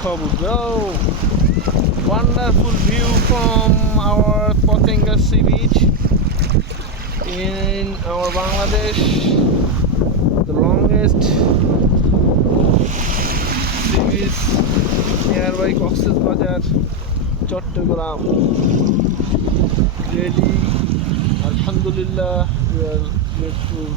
Oh, wonderful view from our Potenga Sea Beach in our Bangladesh, the longest sea beach nearby Cox's Bazar, Chattogram. Really, Alhamdulillah, we are grateful.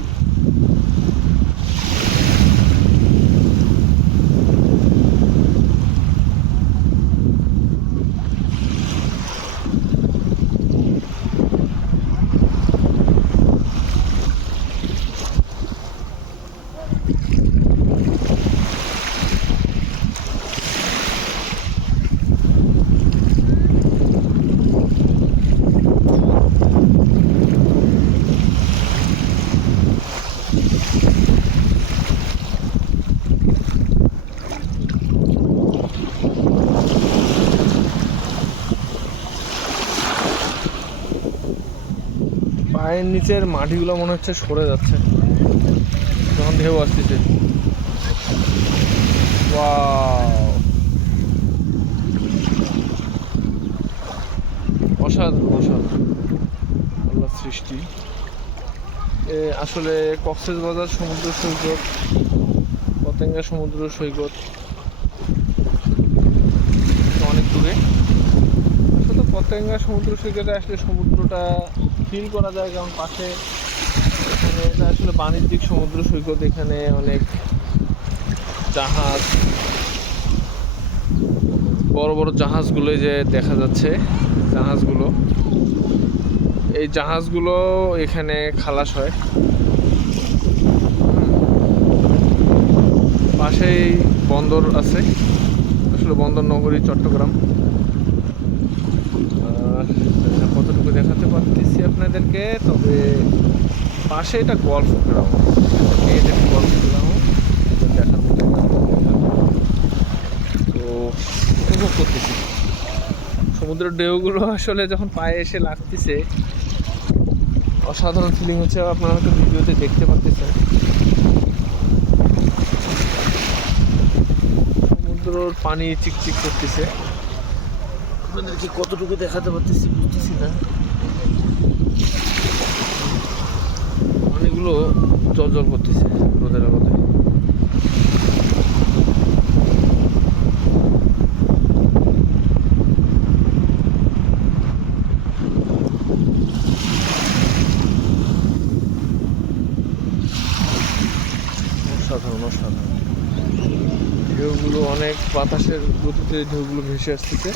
পায়ের নিচের মাটিগুলো মনে হচ্ছে সরে যাচ্ছে যখন ঢেউ আসতেছে। ওয়াও, অসাধারণ অসাধারণ আল্লাহর সৃষ্টি। আসলে কক্সবাজার সমুদ্র সৈকত, পতেঙ্গা সমুদ্র সৈকত অনেক দূরে। আসলে পতেঙ্গা সমুদ্র সৈকতে আসলে সমুদ্রটা ফিল করা যায়, কারণ পাশে এখানে এটা আসলে বাণিজ্যিক সমুদ্র সৈকত। এখানে অনেক জাহাজ, বড় বড় জাহাজগুলো যে দেখা যাচ্ছে, জাহাজগুলো, এই জাহাজগুলো এখানে খালাস হয়। পাশেই বন্দর আছে, আসলে বন্দর নগরী চট্টগ্রাম। কতটুকু দেখাতে পারতেছি আপনাদেরকে, তবে পাশে এটা গল্ফ গ্রাউন্ড, এটা গল্ফ গ্রাউন্ড দেখার মতো। তো উপভোগ করতেছি সমুদ্রের ঢেউগুলো, আসলে যখন পায়ে এসে লাগতেছে অসাধারণ ফিলিং হচ্ছে। আপনারা হয়তো ভিডিওতে দেখতে পাচ্ছেন সমুদ্রের পানি চিকচিক করতেছে। আপনাদেরকে কতটুকু দেখাতে পারতেছি বুঝতেছি না। পানিগুলো জল করতেছে রোদের আলোতে। অসাধারণ অসাধারণ ঢেউগুলো, অনেক বাতাসের গতিতে ঢেউগুলো ভেসে আসতেছে,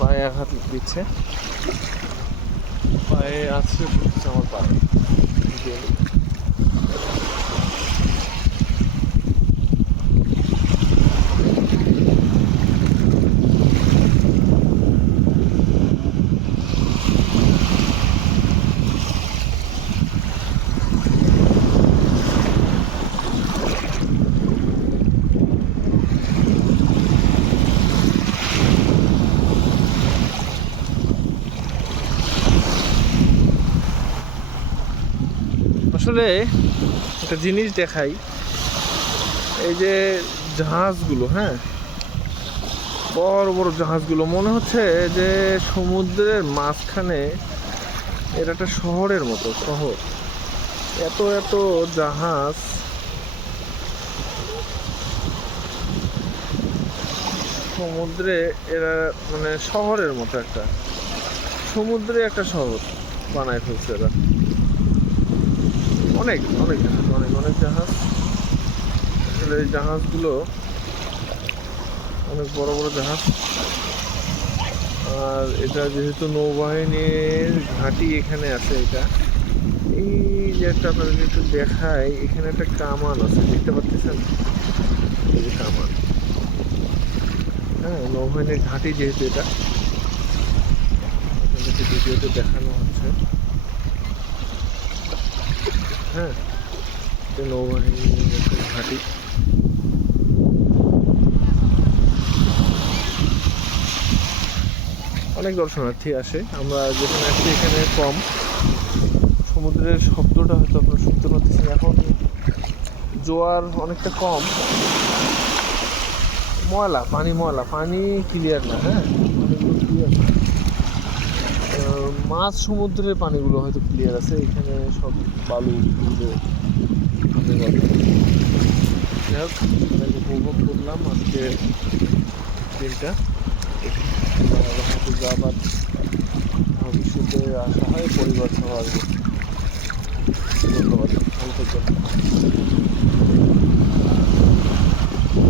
পায়ে আঘাত দিচ্ছে, পায়ে আছড়ে পড়ছে আমার পায়ে। আসলে একটা জিনিস দেখাই, এই যে জাহাজগুলো, হ্যাঁ, বড় বড় জাহাজগুলো মনে হচ্ছে যে সমুদ্রের মাঝখানে এটা একটা শহরের মতো শহর। এত এত জাহাজ, সমুদ্রে এরা মানে শহরের মতো একটা, সমুদ্রে একটা শহর বানায় ফেলছে এরা। অনেক অনেক জাহাজ, অনেক অনেক জাহাজ। আসলে এই জাহাজগুলো অনেক বড় বড় জাহাজ। আর এটা যেহেতু নৌবাহিনীর ঘাঁটি এখানে আছে, এটা এই যে একটা আপনাদেরকে একটু দেখাই, এখানে একটা কামান আছে, দেখতে পাচ্ছেন এই যে কামান। হ্যাঁ, নৌবাহিনীর ঘাঁটি যেহেতু এটা আপনাদেরকে ভিডিওতে দেখানো হচ্ছে। হ্যাঁ, নৌবাহিনীর ঘাঁটি। অনেক দর্শনার্থী আসে, আমরা যেখানে আসছি এখানে কম, সমুদ্রের শব্দটা হয়তো আপনারা শুনতে পাচ্ছেন। এখন জোয়ার অনেকটা কম, ময়লা, পানি ময়লা, পানি ক্লিয়ার না। হ্যাঁ, পানিগুলো ক্লিয়ার না। মাছ সমুদ্রের পানিগুলো হয়তো ক্লিয়ার আছে, এখানে সব বালুগুলো আগে যাবে। যাই হোক, অনেক উপভোগ করলাম আজকে দিনটা। হয়তো আবার ভবিষ্যতে আসা হয় পরিবার সহ আসবো। ধন্যবাদ, ভালো থাকবেন।